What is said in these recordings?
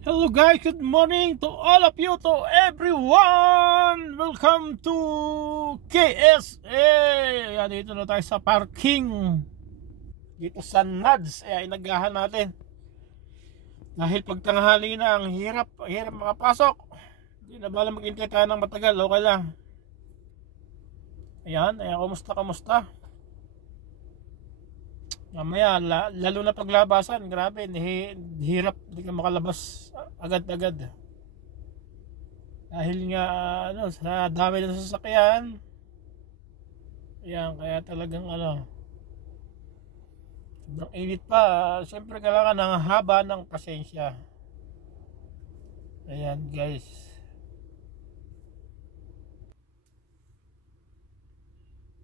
Hello guys, good morning to all of you, to everyone. Welcome to KSA. Ayan, dito na tayo sa parking. Dito sa NADS. Ayan, inagahan natin. Dahil pag tanghali na, ang hirap makapasok. Hindi na bala maghintay tayo ng matagal. Okay lang. Ayan, kumusta? Mamaya, lalo na paglabasan, grabe, hirap, hindi ka makalabas agad-agad. Dahil nga, sa dami ng sasakyan. Ayan, kaya talagang, sobrang init pa. Siyempre, kailangan ng haba ng pasensya. Ayan, guys.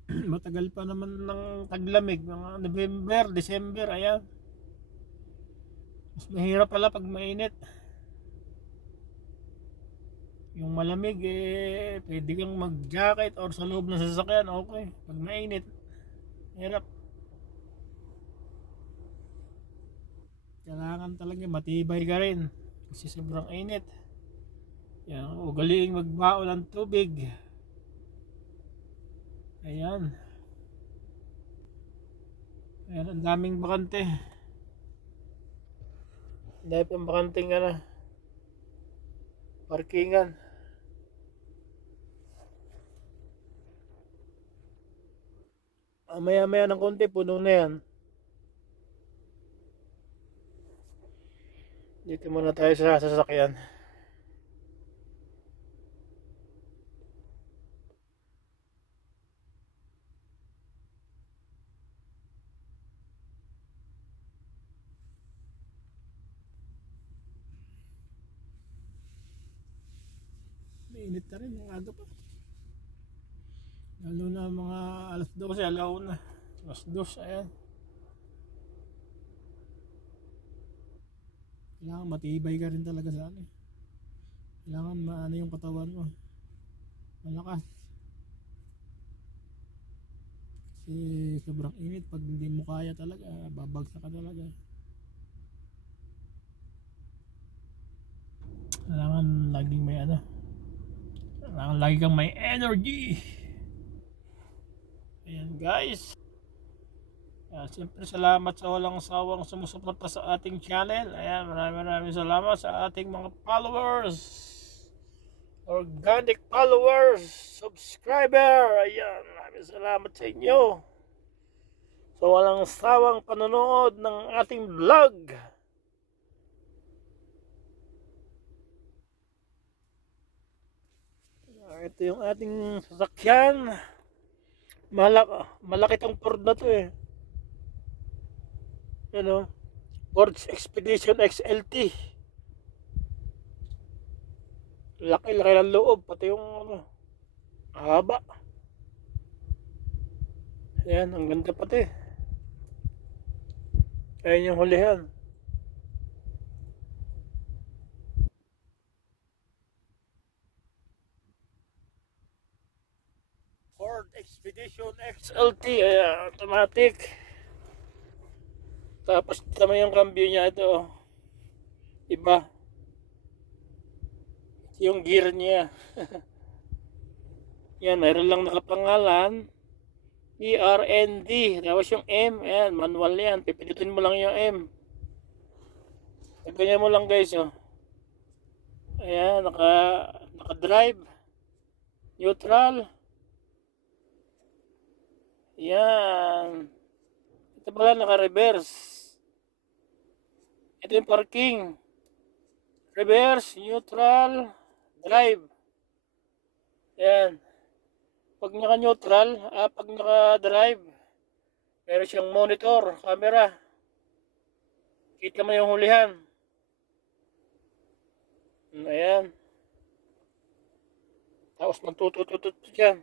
Matagal pa naman ng taglamig, mga November, December, ayan. Mas mahirap pala pag mainit. Yung malamig, pwede kang mag-jacket or sa loob ng sasakyan, okay. Pag mainit, hirap. Kailangan talaga matibay ka rin kasi sobrang init. Yan, ugaliing magbaon ng tubig. Ayan, ang daming bakante. Dahil pang bakanting parkingan. Maya ng konti, puno na yan. Dito muna tayo sa sasakyan. Mainit na rin, ang aga pa. Lalo na mga alas 12, alauna. Alas 2, ayan. Kailangan matibay ka rin talaga sa Kailangan maano yung katawan mo. Malakas. Kasi sobrang init. Pag hindi mo kaya talaga, babagsak ka talaga. Kailangan laging may kailangan lagi kang may energy. Ayan guys. Siyempre salamat sa walang sawang sumusuporta sa ating channel. Ayan, maraming salamat sa ating mga followers, organic followers, subscriber. Ayan, maraming salamat sa inyo sa walang sawang panonood ng ating vlog. Ito yung ating sasakyan. Malaki tong Ford na to Ford Expedition XLT. Laki ng loob, pati yung haba. Ayan, ang ganda pati. Ayan yung hulihan. Ford Expedition XLT, automatic. Tapos tama yung cambio niya ito. Iba. Yung gear niya. Yan, mayroon lang nakapangalan ERND. Tapos yung M, ayan, manual yan. Pipilitin mo lang yung M. Ganyan mo lang guys, Ayan, naka-drive. Neutral. Yan. Ito pala naka-reverse. Ito yung parking. Reverse, neutral, drive. Yan. Pag naka-neutral, pag naka-drive, meron siyang monitor, camera. Kita mo yung hulihan. Ayan. Tapos magtutututot dyan.